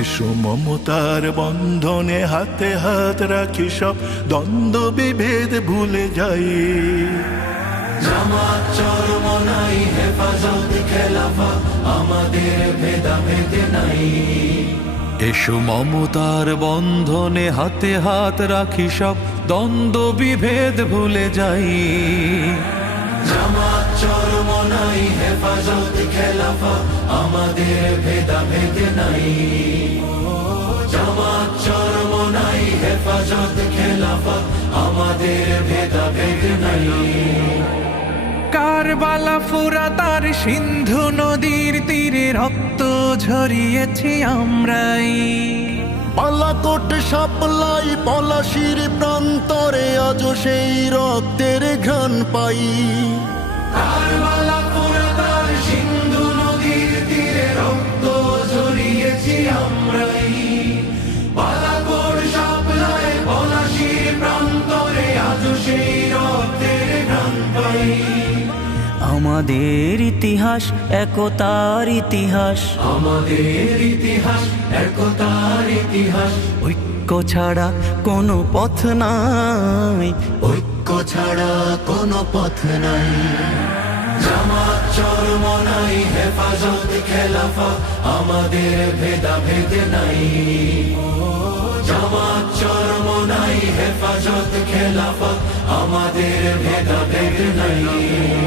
এসো মমতার বন্ধনে হাতে হাত রাখি সব দ্বন্দ্ব বিভেদ ভুলে যাই। জামাত চরমনাই হেফাজত খেলাফা আমাদের ভেদাভেদ নাই। এসো মমতার বন্ধনে হাতে হাত রাখি সব দ্বন্দ্ব বিভেদ ভুলে যাই। হেফাজত খেলাফা আমাদের ভেদাভেদ নাই। জামাত চরমনাই হেফাজত খেলাফা আমাদের ভেদাভেদ নাই। কারবালা ফুরাতার সিন্ধু নদীর তীরে রক্ত ঝরিয়েছি আমরাই। পালাকোট সাপলাই পলাশির প্রান্তরে আজ সেই রক্তের ঘ্রাণ পাই। আমাদের ইতিহাস একতার ইতিহাস। আমাদের ইতিহাস একতার ইতিহাস। ঐক্য ছাড়া কোনো পথ নাই। ঐক্য ছাড়া কোনো পথ নাই। জামাত চরমনাই হেফাজত খেলাফা আমাদের ভেদাভেদ নাই। হেফাজত খেলাফত আমাদের ভেদাভেদ নাই।